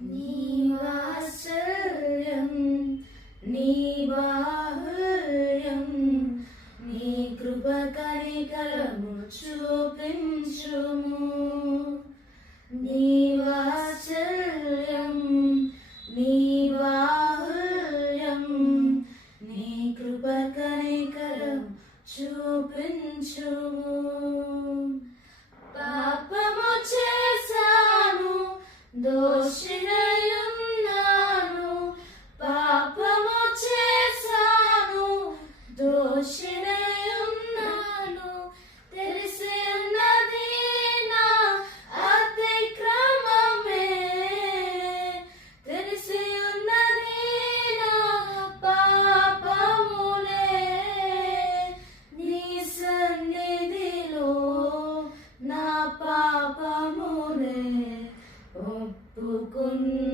నీ వాత్సల్యం నీ బాహుల్యం నీ కృప కనికరము చూపించుము. నీ వాత్సల్యం నీ బాహుల్యం నీ కృప కనికరము చూపించుము. పాపము చేశాను దోషినయున్నాను, పాపము చేశాను దోషినయున్నాను, తెలిసి ఉన్నది నా అతిక్రమమే, తెలిసి ఉన్నది నా పాపములే. నీ సన్నిధిలో నా పాపములే ఒప్పుకుందునయా.